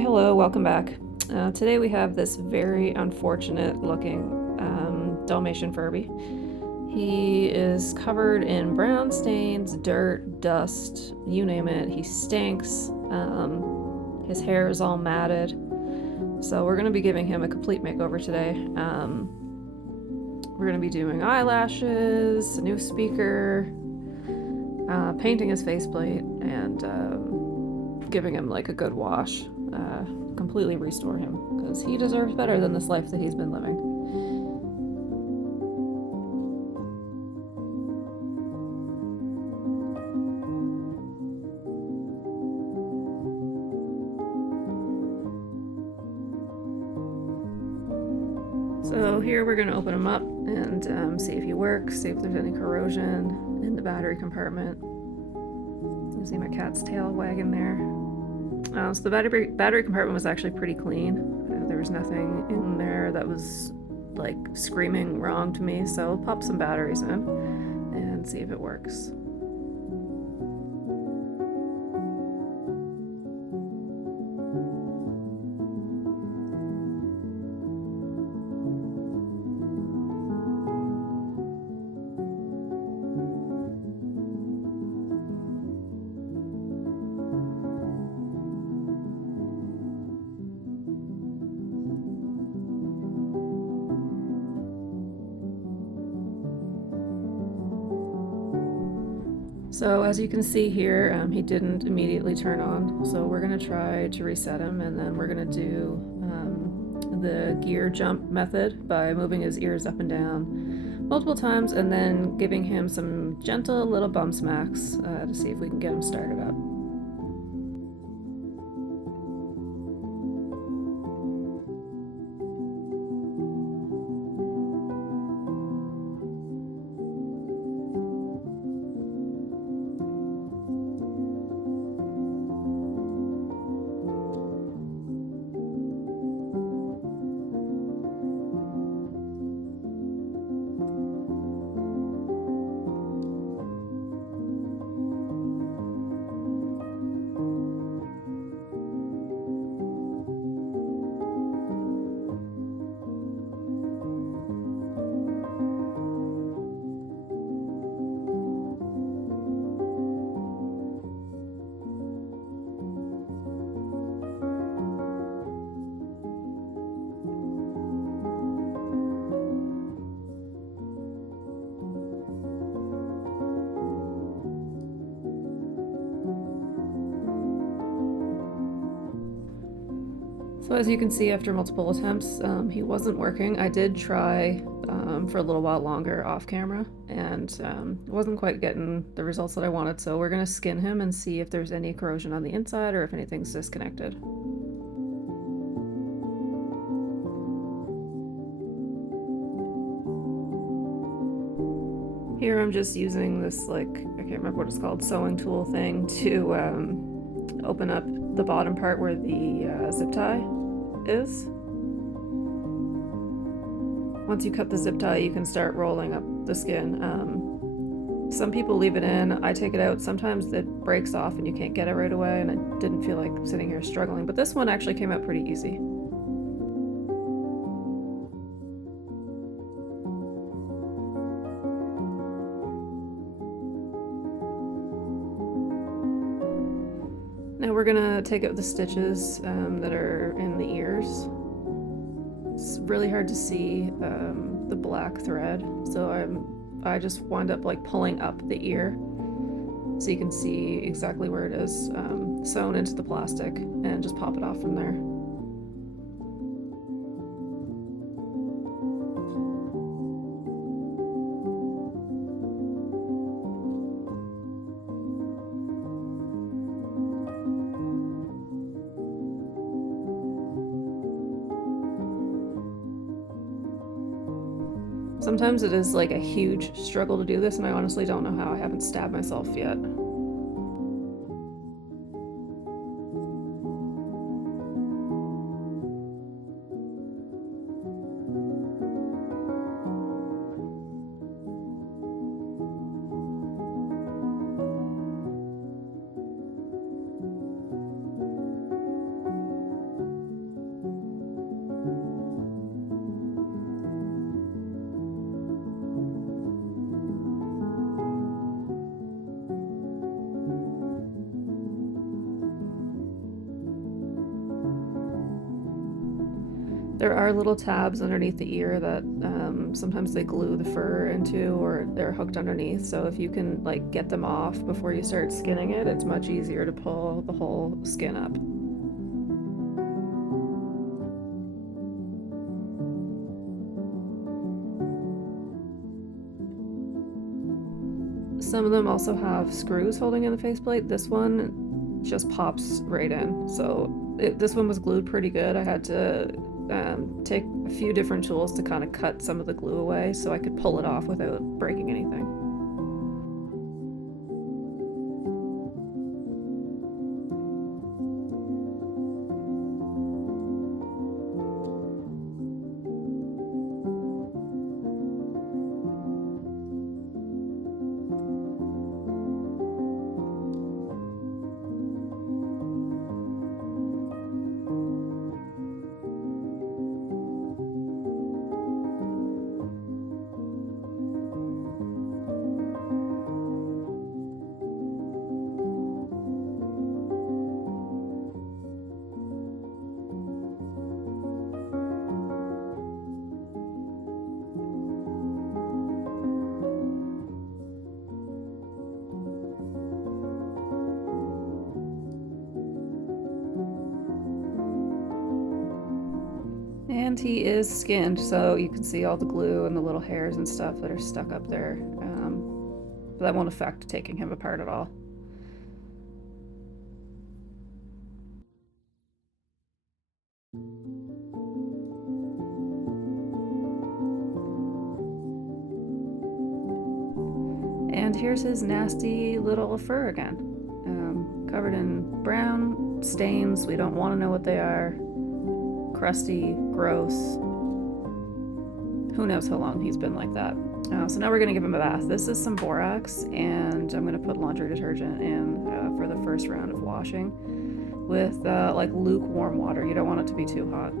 Hi, hello, welcome back. Today we have this very unfortunate looking Dalmatian Furby. He is covered in brown stains, dirt, dust, you name it. He stinks. His hair is all matted. So we're going to be giving him a complete makeover today. We're going to be doing eyelashes, a new speaker, painting his faceplate, and giving him like a good wash. Completely restore him, because he deserves better than this life that he's been living. So here we're going to open him up and see if he works, see if there's any corrosion in the battery compartment. You see my cat's tail wagging there. So the battery compartment was actually pretty clean. There was nothing in there that was like screaming wrong to me, so I'll pop some batteries in and see if it works. So as you can see here, he didn't immediately turn on, so we're going to try to reset him, and then we're going to do the gear jump method by moving his ears up and down multiple times and then giving him some gentle little bum smacks to see if we can get him started up. So as you can see, after multiple attempts, he wasn't working. I did try for a little while longer off camera, and wasn't quite getting the results that I wanted, so we're going to skin him and see if there's any corrosion on the inside or if anything's disconnected. Here I'm just using this, like, I can't remember what it's called, sewing tool thing to open up the bottom part where the zip tie is. Once you cut the zip tie, you can start rolling up the skin. Some people leave it in. I take it out. Sometimes it breaks off and you can't get it right away, and I didn't feel like sitting here struggling, but this one actually came out pretty easy. Now we're gonna take out the stitches that are in the ears. It's really hard to see the black thread, so I just wound up like pulling up the ear so you can see exactly where it is sewn into the plastic, and just pop it off from there. Sometimes it is like a huge struggle to do this, and I honestly don't know how I haven't stabbed myself yet. There are little tabs underneath the ear that sometimes they glue the fur into, or they're hooked underneath. So if you can like get them off before you start skinning it, it's much easier to pull the whole skin up. Some of them also have screws holding in the faceplate. This one just pops right in. So this one was glued pretty good. I had to take a few different tools to kind of cut some of the glue away so I could pull it off without breaking anything. And he is skinned, so you can see all the glue and the little hairs and stuff that are stuck up there. But that won't affect taking him apart at all. And here's his nasty little fur again, covered in brown stains. We don't want to know what they are. Crusty, gross. Who knows how long he's been like that. So now we're going to give him a bath. This is some borax, and I'm going to put laundry detergent in for the first round of washing with like lukewarm water. You don't want it to be too hot.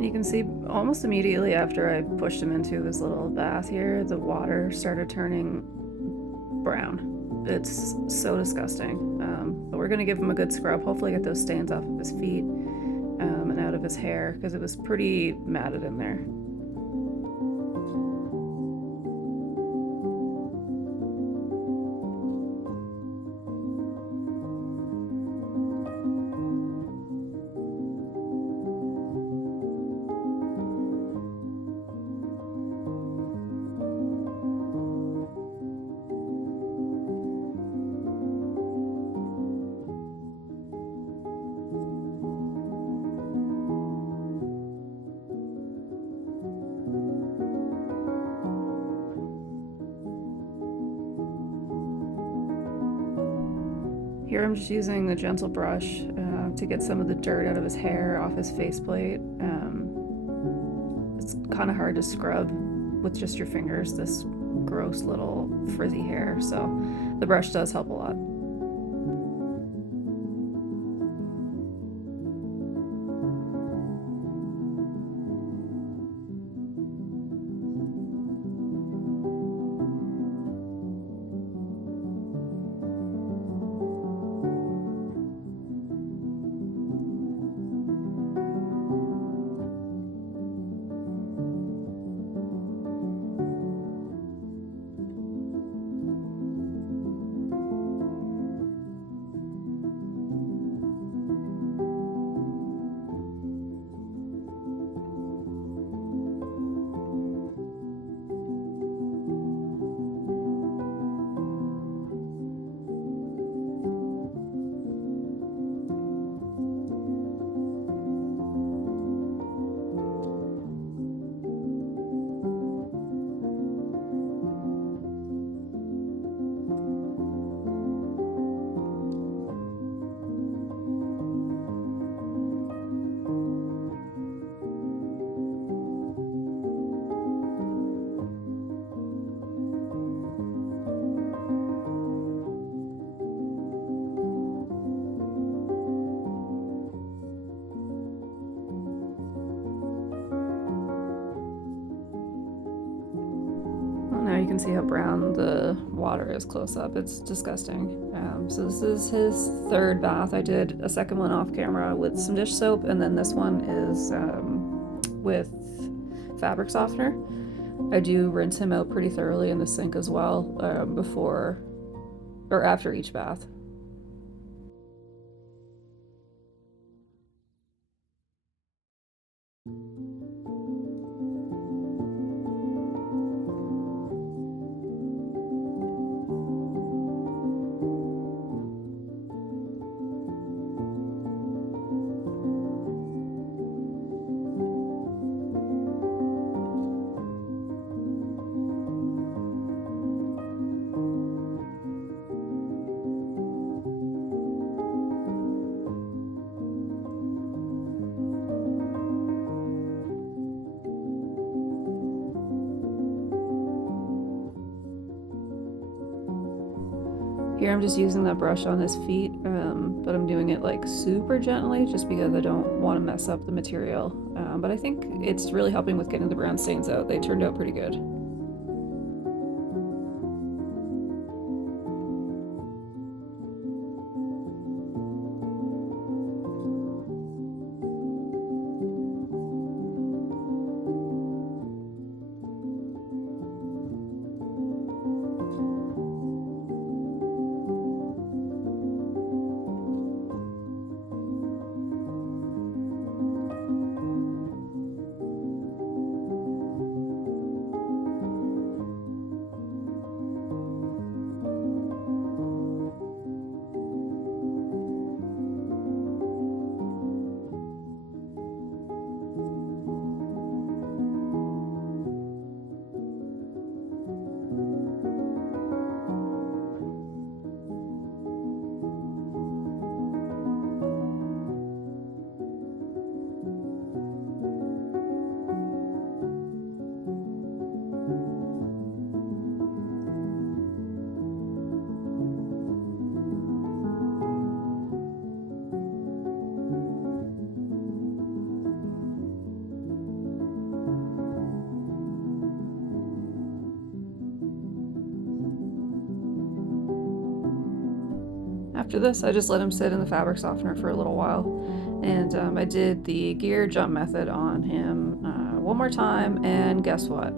You can see almost immediately after I pushed him into his little bath here, the water started turning brown. It's so disgusting. But we're going to give him a good scrub, hopefully get those stains off of his feet and out of his hair, because it was pretty matted in there. Here I'm just using a gentle brush to get some of the dirt out of his hair, off his faceplate. It's kind of hard to scrub with just your fingers, this gross little frizzy hair, so the brush does help a lot. can see how brown the water is close up. It's disgusting. So this is his third bath. I did a second one off camera with some dish soap, and then this one is with fabric softener. I do rinse him out pretty thoroughly in the sink as well, before or after each bath. Here I'm just using that brush on his feet, but I'm doing it like super gently just because I don't want to mess up the material. But I think it's really helping with getting the brown stains out. They turned out pretty good. After this, I just let him sit in the fabric softener for a little while, and I did the gear jump method on him one more time, and guess what?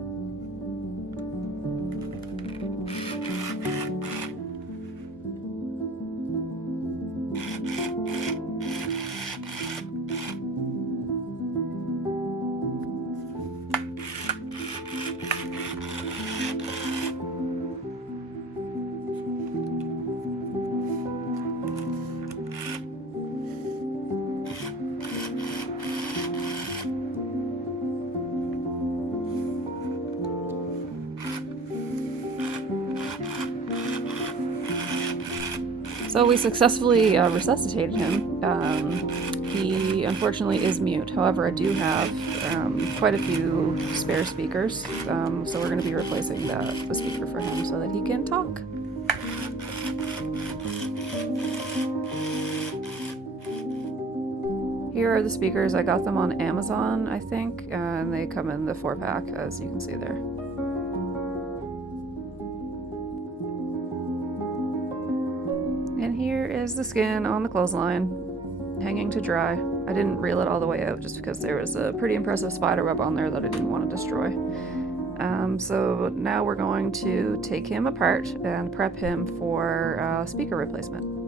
So we successfully resuscitated him. He unfortunately is mute. However, I do have quite a few spare speakers, so we're going to be replacing the speaker for him so that he can talk. Here are the speakers. I got them on Amazon, I think, and they come in the 4-pack, as you can see there. And here is the skin on the clothesline, hanging to dry. I didn't reel it all the way out just because there was a pretty impressive spider web on there that I didn't want to destroy. So now we're going to take him apart and prep him for speaker replacement.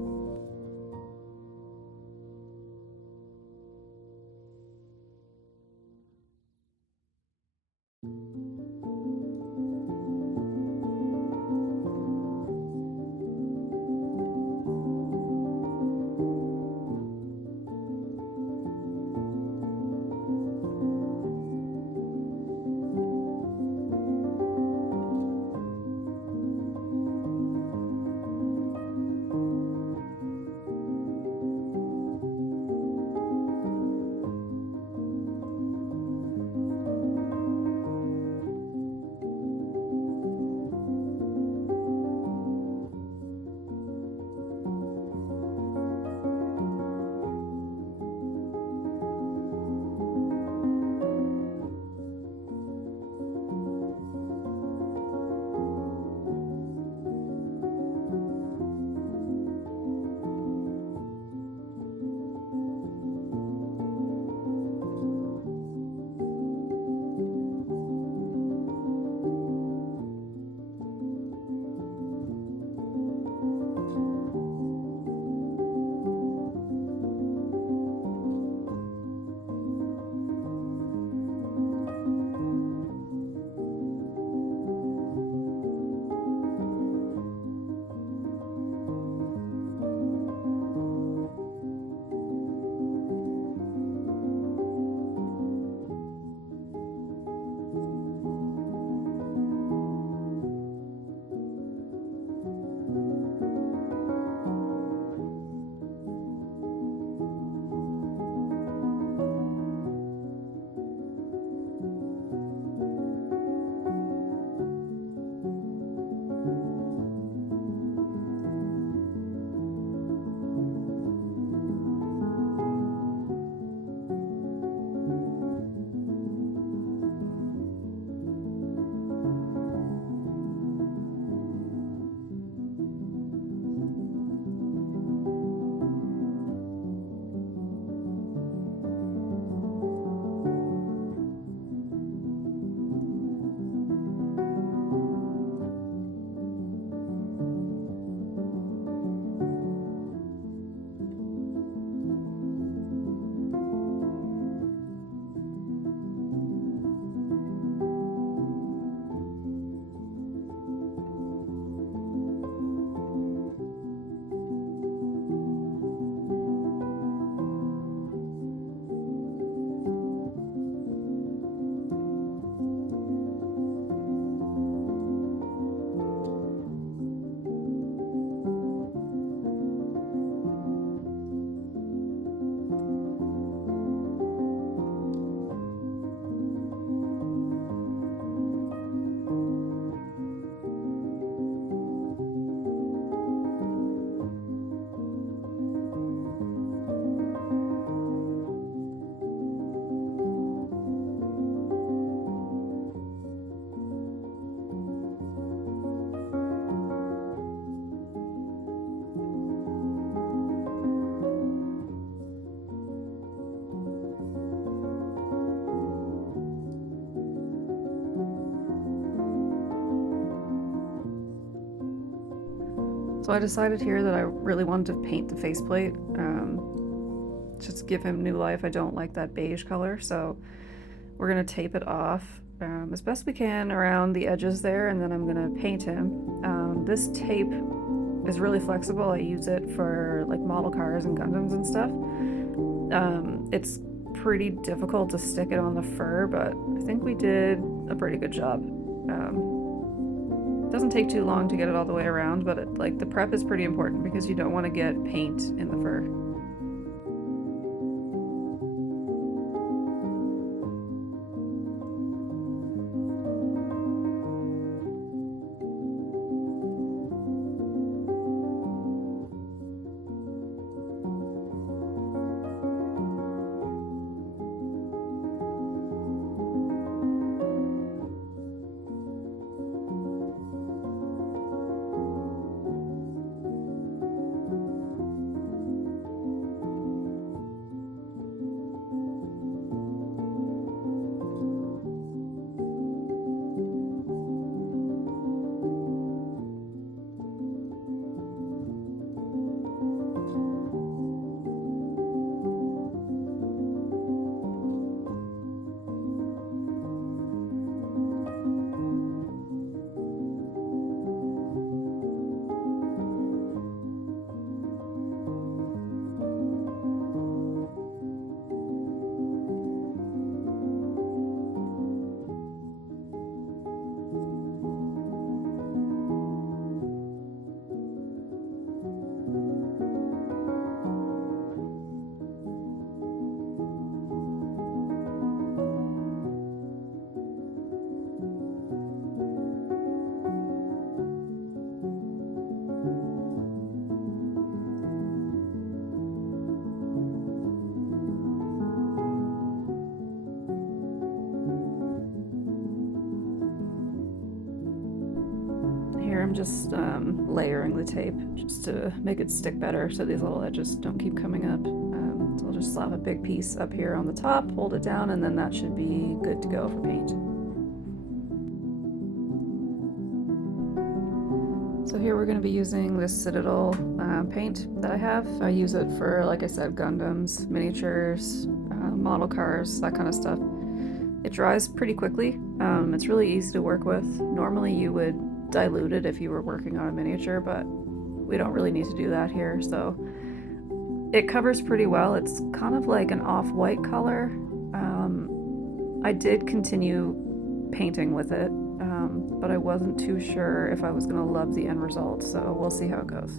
So I decided here that I really wanted to paint the faceplate, just to give him new life. I don't like that beige color, so we're gonna tape it off as best we can around the edges there, and then I'm gonna paint him. This tape is really flexible. I use it for like model cars and Gundams and stuff. It's pretty difficult to stick it on the fur, but I think we did a pretty good job. Doesn't take too long to get it all the way around, but like the prep is pretty important because you don't want to get paint in the fur. Here I'm just layering the tape just to make it stick better so these little edges don't keep coming up. So I'll just slap a big piece up here on the top, hold it down, and then that should be good to go for paint. So here we're going to be using this Citadel paint that I have. I use it for, like I said, Gundams, miniatures, model cars, that kind of stuff. It dries pretty quickly. It's really easy to work with. Normally you would dilute it if you were working on a miniature, but we don't really need to do that here. So it covers pretty well. It's kind of like an off-white color. I did continue painting with it, but I wasn't too sure if I was going to love the end result, so we'll see how it goes.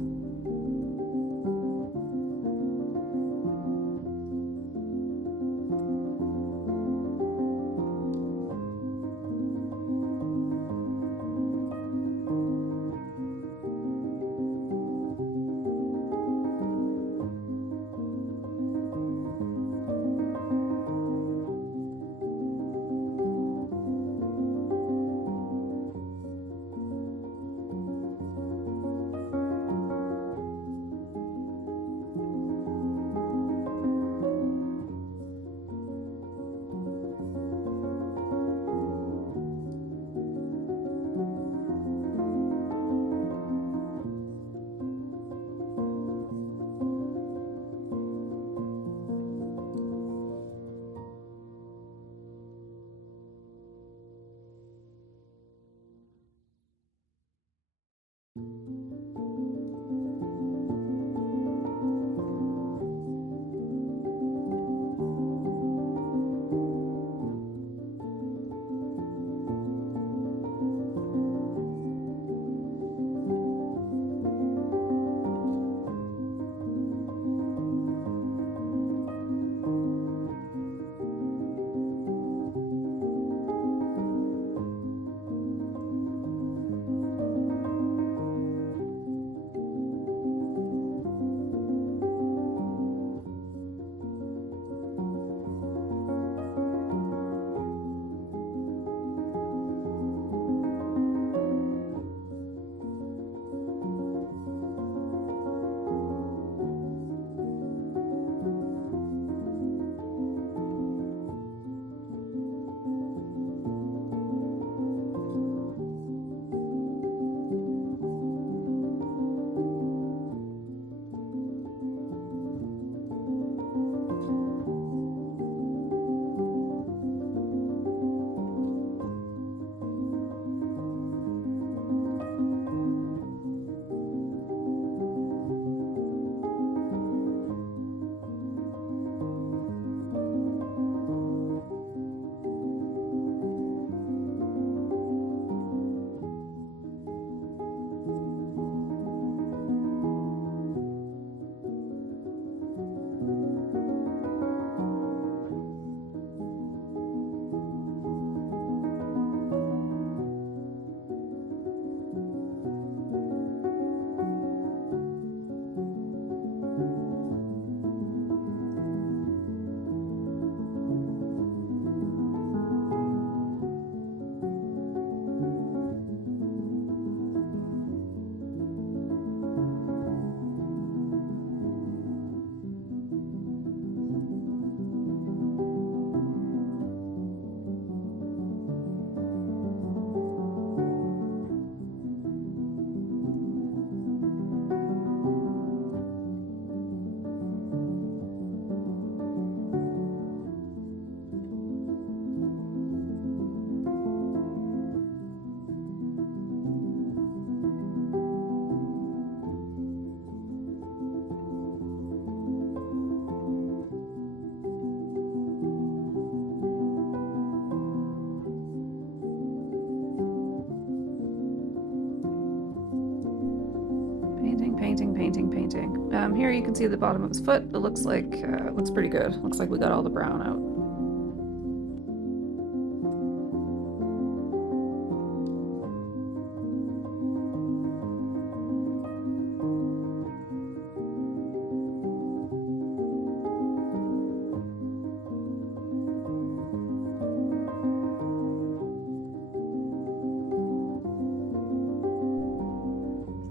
painting, painting, painting. Here you can see the bottom of his foot. It looks like, looks pretty good. Looks like we got all the brown out.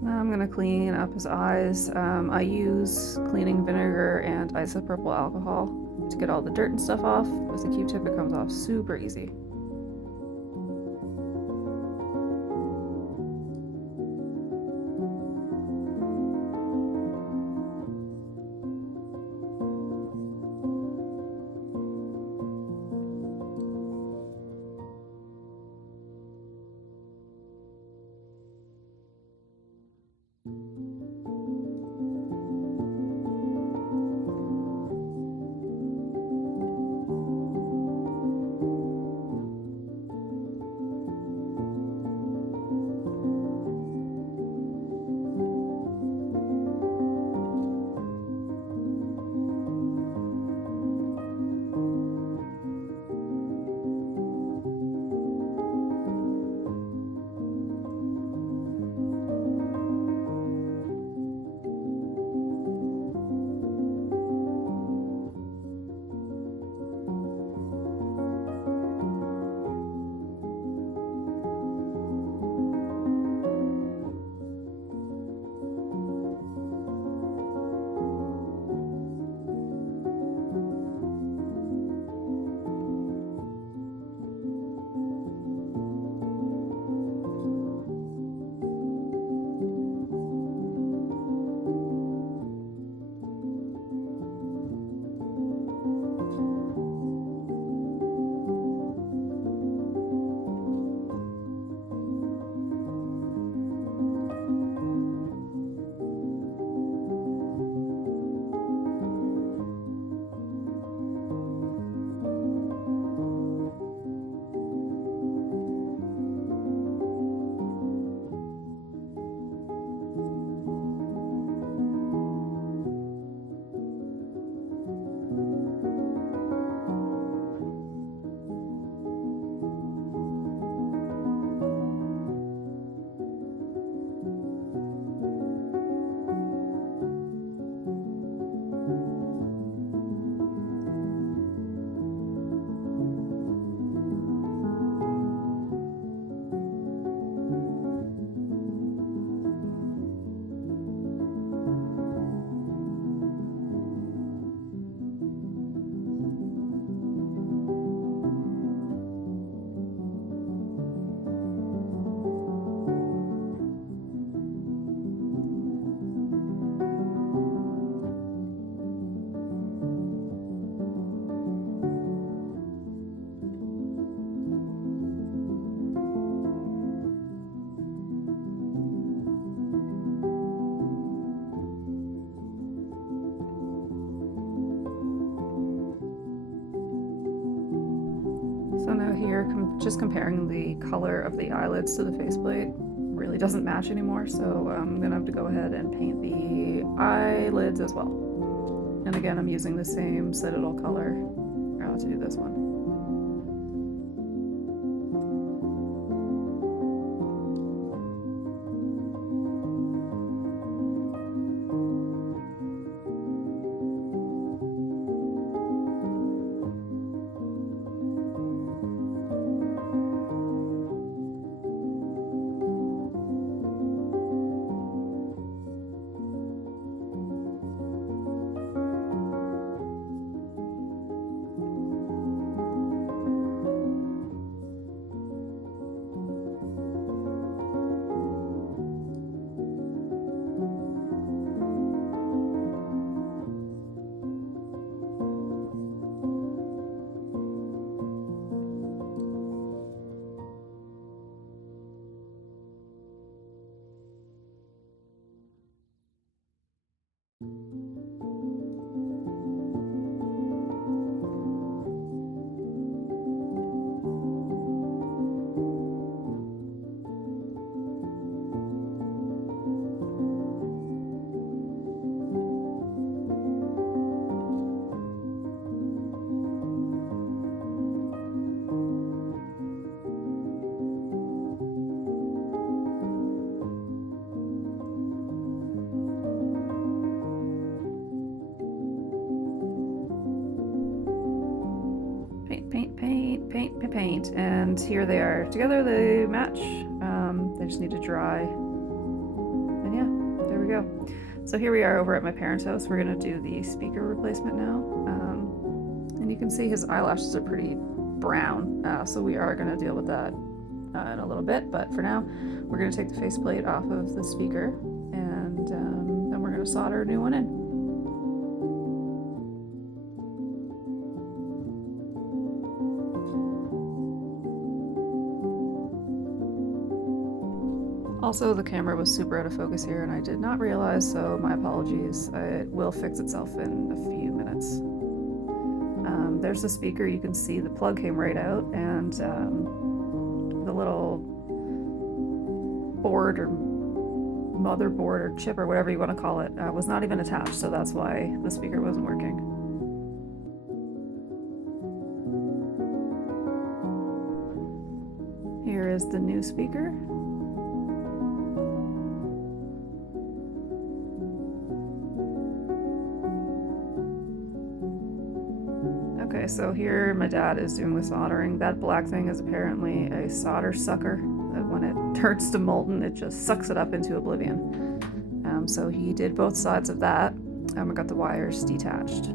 Now I'm gonna clean up his eyes. I use cleaning vinegar and isopropyl alcohol to get all the dirt and stuff off. With a Q-tip it comes off super easy. So now here, just comparing the color of the eyelids to the faceplate really doesn't match anymore, so I'm gonna have to go ahead and paint the eyelids as well. And again, I'm using the same Citadel color to do this one. paint, and here they are. Together they match. They just need to dry. And yeah, there we go. So here we are over at my parents' house. We're gonna do the speaker replacement now. And you can see his eyelashes are pretty brown, so we are gonna deal with that in a little bit. But for now, we're gonna take the faceplate off of the speaker, and then we're gonna solder a new one in. Also, the camera was super out of focus here and I did not realize, so my apologies. It will fix itself in a few minutes. There's the speaker. You can see the plug came right out, and the little board or motherboard or chip or whatever you want to call it was not even attached, so that's why the speaker wasn't working. Here is the new speaker. Okay, so here my dad is doing the soldering. That black thing is apparently a solder sucker. When it turns to molten, it just sucks it up into oblivion. So he did both sides of that. I got the wires detached.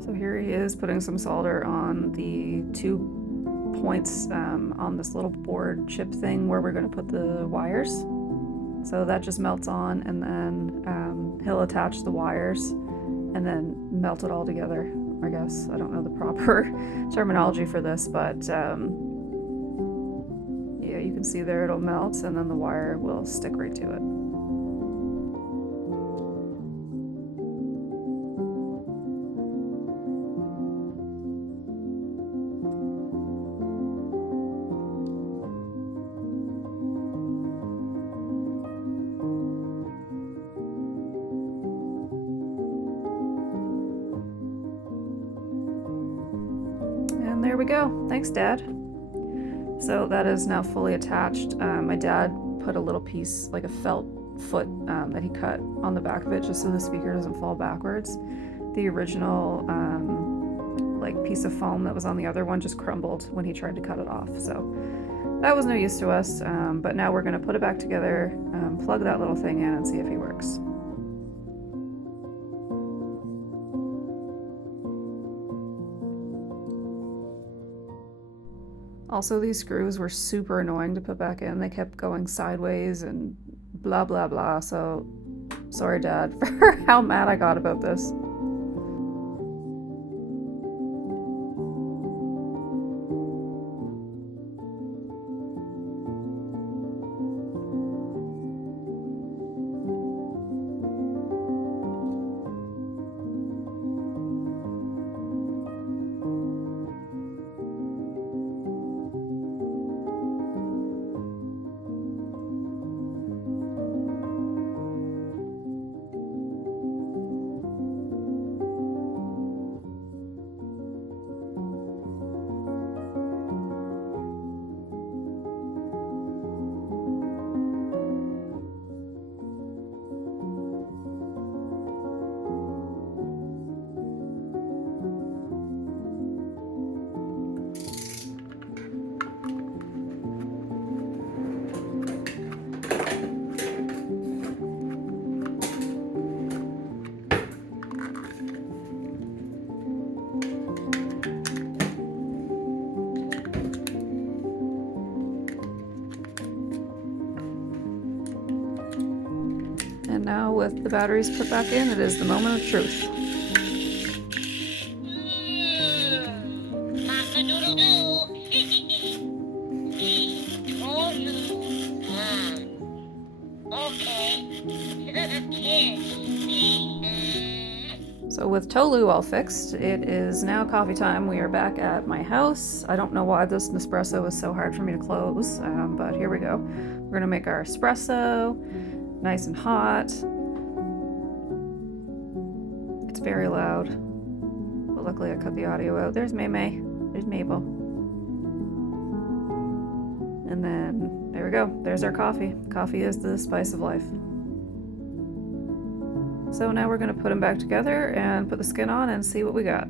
So here he is putting some solder on the 2 points on this little board chip thing where we're going to put the wires. So that just melts on, and then he'll attach the wires and then melt it all together, I guess. I don't know the proper terminology for this, but yeah, you can see there it'll melt and then the wire will stick right to it. And there we go. Thanks, Dad. So that is now fully attached. My dad put a little piece, like a felt foot that he cut on the back of it just so the speaker doesn't fall backwards. The original like piece of foam that was on the other one just crumbled when he tried to cut it off. So that was no use to us, but now we're gonna put it back together, plug that little thing in and see if he works. Also, these screws were super annoying to put back in. They kept going sideways and blah, blah, blah. So, sorry, Dad, for how mad I got about this. And now with the batteries put back in, it is the moment of truth. So with Tolu all fixed, it is now coffee time. We are back at my house. I don't know why this Nespresso is so hard for me to close, but here we go. We're gonna make our espresso, nice and hot. It's very loud. But luckily I cut the audio out. There's May. There's Mabel. And then, there we go. There's our coffee. Coffee is the spice of life. So now we're going to put them back together and put the skin on and see what we got.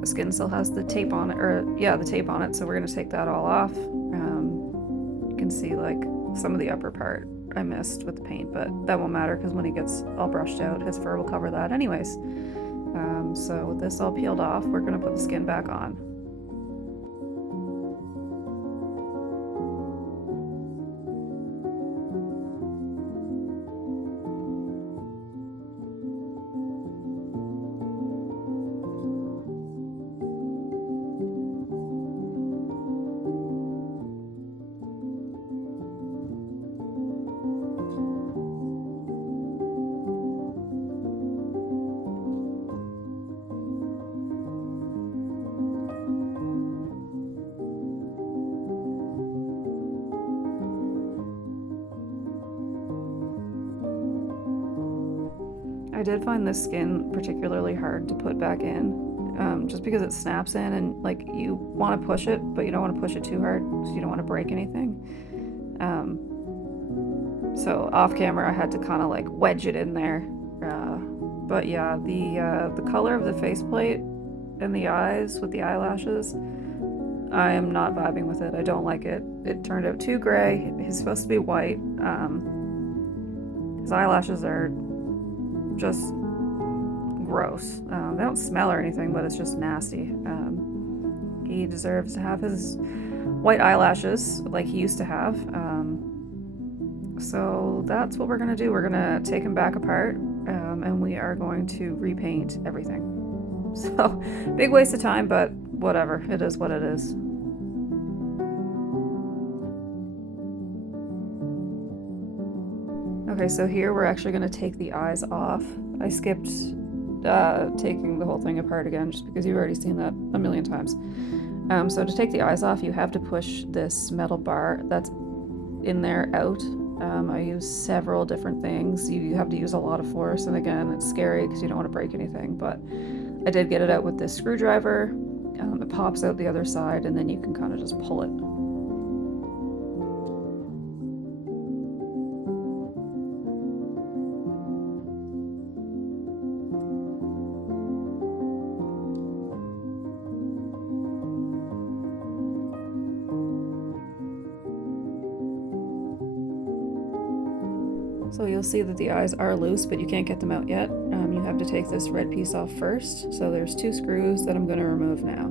The skin still has the tape on it, or yeah, the tape on it, so we're going to take that all off. You can see like some of the upper part I missed with the paint, but that won't matter because when he gets all brushed out, his fur will cover that anyways. So with this all peeled off, we're going to put the skin back on. I did find this skin particularly hard to put back in, just because it snaps in and like you want to push it, but you don't want to push it too hard because you don't want to break anything. So off camera I had to kind of like wedge it in there. But yeah, the color of the faceplate and the eyes with the eyelashes, I am not vibing with it. I don't like it. It turned out too gray. He's supposed to be white. His eyelashes are just gross. They don't smell or anything, but it's just nasty. He deserves to have his white eyelashes like he used to have. So that's what we're gonna do. We're gonna take him back apart, and we are going to repaint everything. So big waste of time, but whatever. It is what it is. Okay, so here we're actually going to take the eyes off. I skipped taking the whole thing apart again just because you've already seen that a million times. So to take the eyes off, you have to push this metal bar that's in there out. I use several different things. You have to use a lot of force, and again, it's scary because you don't want to break anything, but I did get it out with this screwdriver. It pops out the other side, and then you can kind of just pull it. So you'll see that the eyes are loose, but you can't get them out yet. You have to take this red piece off first. So there's 2 screws that I'm going to remove now.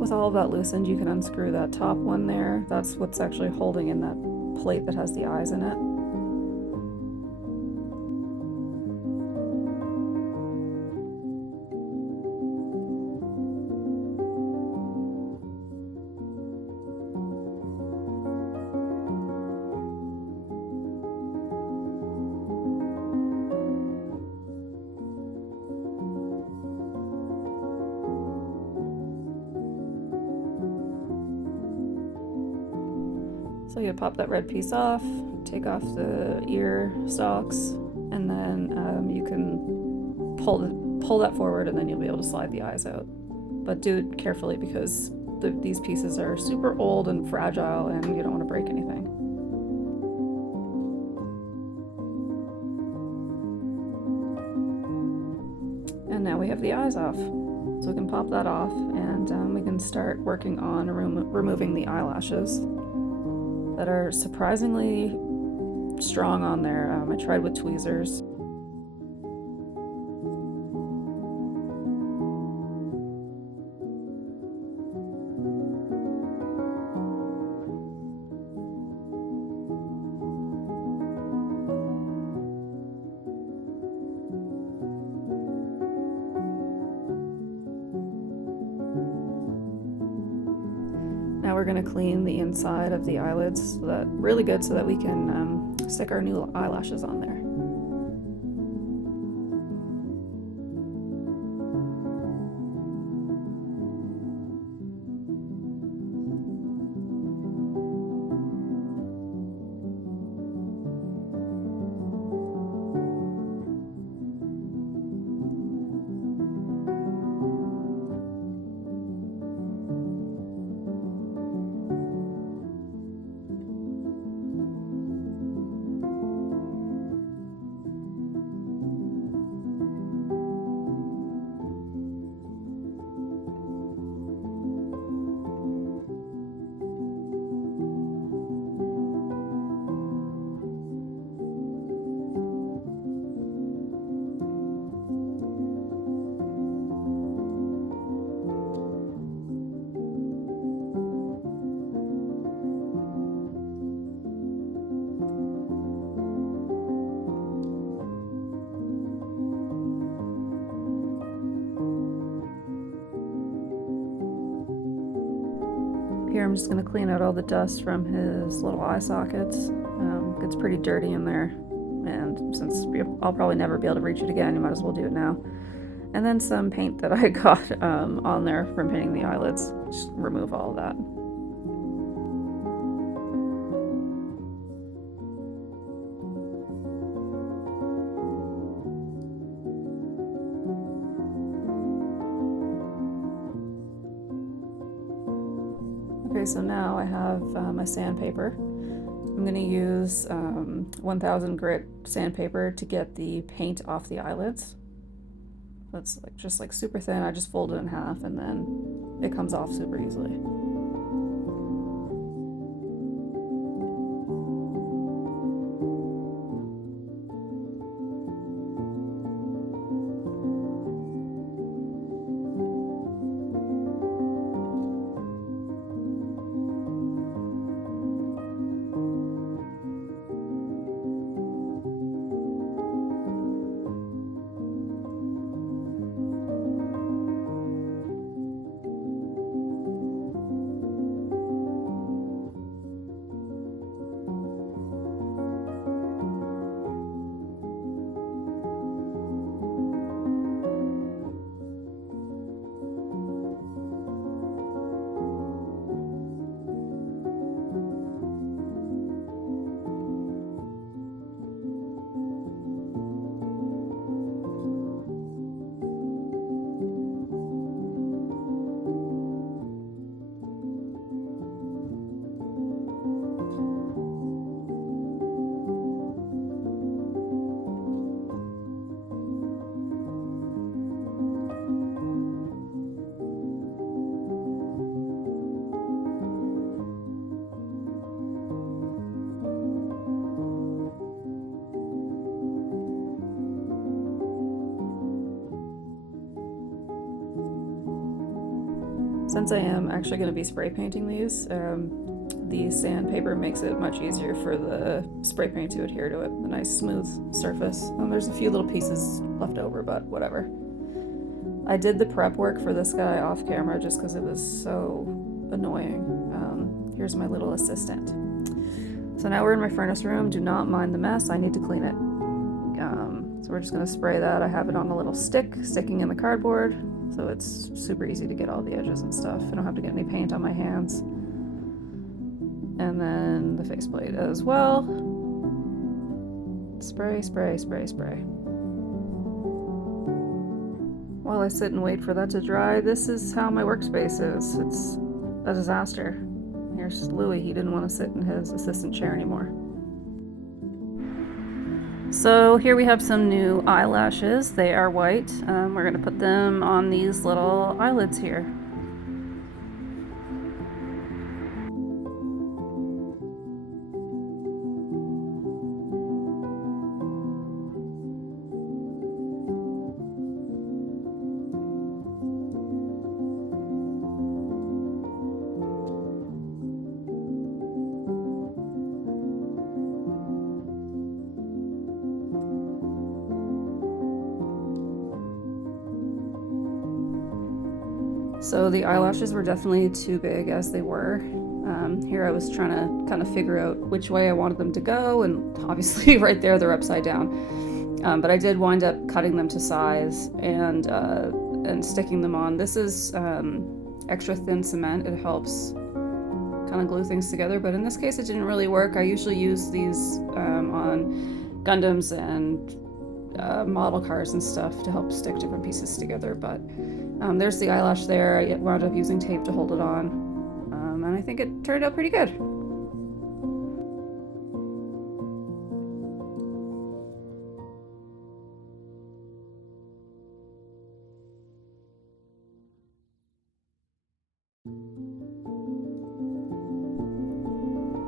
With all of that loosened, you can unscrew that top one there. That's what's actually holding in that plate that has the eyes in it. So you pop that red piece off, take off the ear stalks, and then you can pull that forward, and then you'll be able to slide the eyes out. But do it carefully because these pieces are super old and fragile, and you don't want to break anything. And now we have the eyes off. So we can pop that off, and we can start working on removing the eyelashes that are surprisingly strong on there. I tried with tweezers. Now we're going to clean the inside of the eyelids really good so that we can stick our new eyelashes on there. Here I'm just going to clean out all the dust from his little eye sockets. It's pretty dirty in there, and since I'll probably never be able to reach it again, you might as well do it now. And then some paint that I got on there from painting the eyelids. Just remove all of that. Okay, so now I have my sandpaper. I'm going to use 1000 grit sandpaper to get the paint off the eyelids. That's just super thin. I just fold it in half and then it comes off super easily. Since I am actually going to be spray painting these, the sandpaper makes it much easier for the spray paint to adhere to it. A nice smooth surface. And there's a few little pieces left over, but whatever. I did the prep work for this guy off camera just because it was so annoying. Here's my little assistant. So now we're in my furnace room. Do not mind the mess. I need to clean it. So we're just going to spray that. I have it on a little stick sticking in the cardboard, so it's super easy to get all the edges and stuff. I don't have to get any paint on my hands. And then the faceplate as well. Spray, spray, spray, spray. While I sit and wait for that to dry, this is how my workspace is. It's a disaster. Here's Louis. He didn't want to sit in his assistant chair anymore. So here we have some new eyelashes. They are white. We're going to put them on these little eyelids here. So the eyelashes were definitely too big as they were. Here I was trying to kind of figure out which way I wanted them to go, and obviously right there they're upside down. But I did wind up cutting them to size and sticking them on. This is extra thin cement. It helps kind of glue things together, but in this case it didn't really work. I usually use these on Gundams and model cars and stuff to help stick different pieces together, but there's the eyelash there. I wound up using tape to hold it on, and I think it turned out pretty good.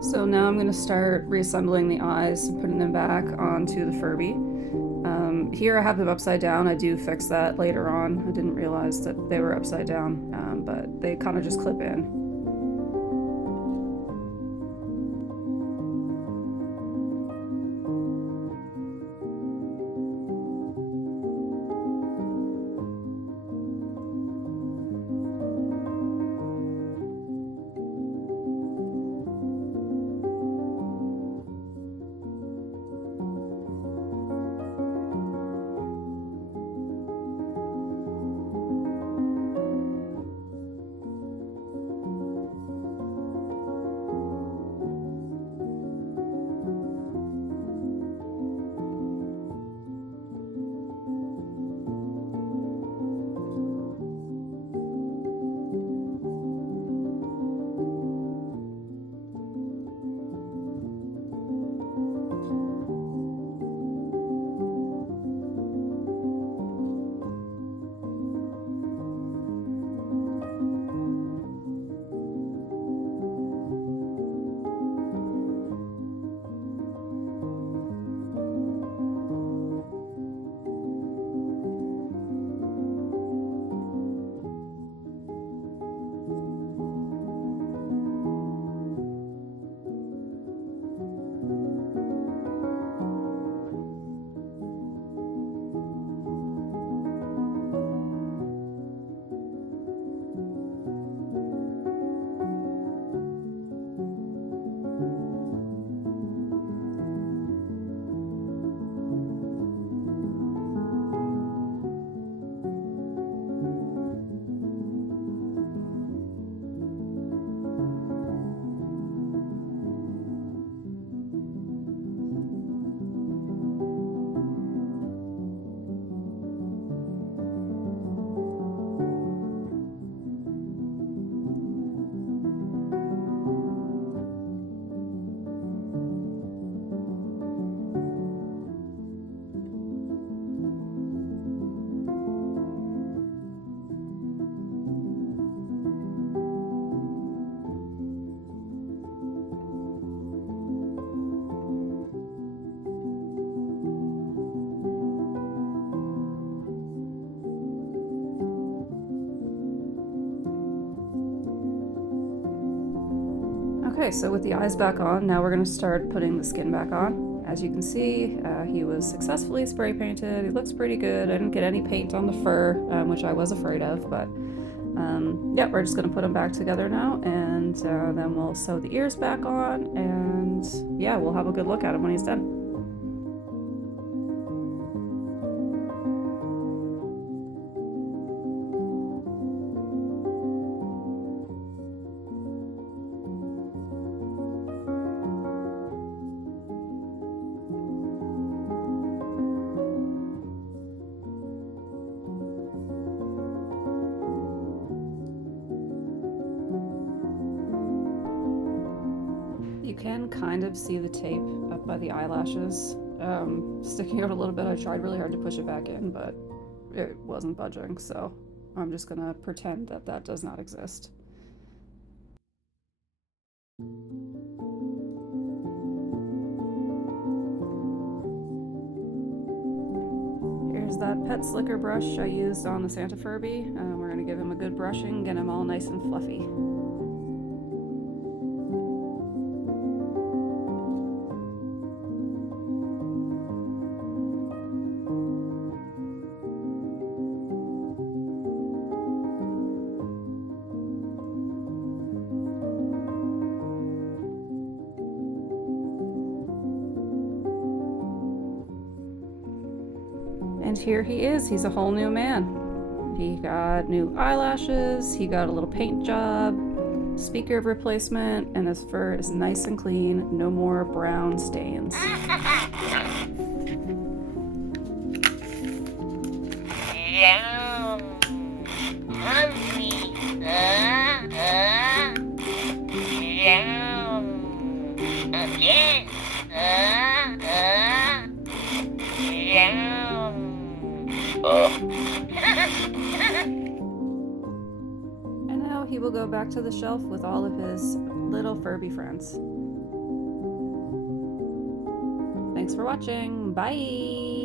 So now I'm going to start reassembling the eyes and putting them back onto the Furby. Here I have them upside down. I do fix that later on. I didn't realize that they were upside down, but they kind of just clip in. Okay, so with the eyes back on, now we're going to start putting the skin back on. As you can see, he was successfully spray painted. He looks pretty good. I didn't get any paint on the fur, which I was afraid of, but yeah, we're just going to put him back together now, and then we'll sew the ears back on, and yeah, we'll have a good look at him when he's done. You can kind of see the tape up by the eyelashes sticking out a little bit. I tried really hard to push it back in, but it wasn't budging, so I'm just gonna pretend that that does not exist. Here's that pet slicker brush I used on the Santa Furby. We're gonna give him a good brushing, get him all nice and fluffy. And here he is. He's a whole new man. He got new eyelashes, he got a little paint job, speaker replacement, and his fur is nice and clean. No more brown stains. And now he will go back to the shelf with all of his little Furby friends. Thanks for watching. Bye!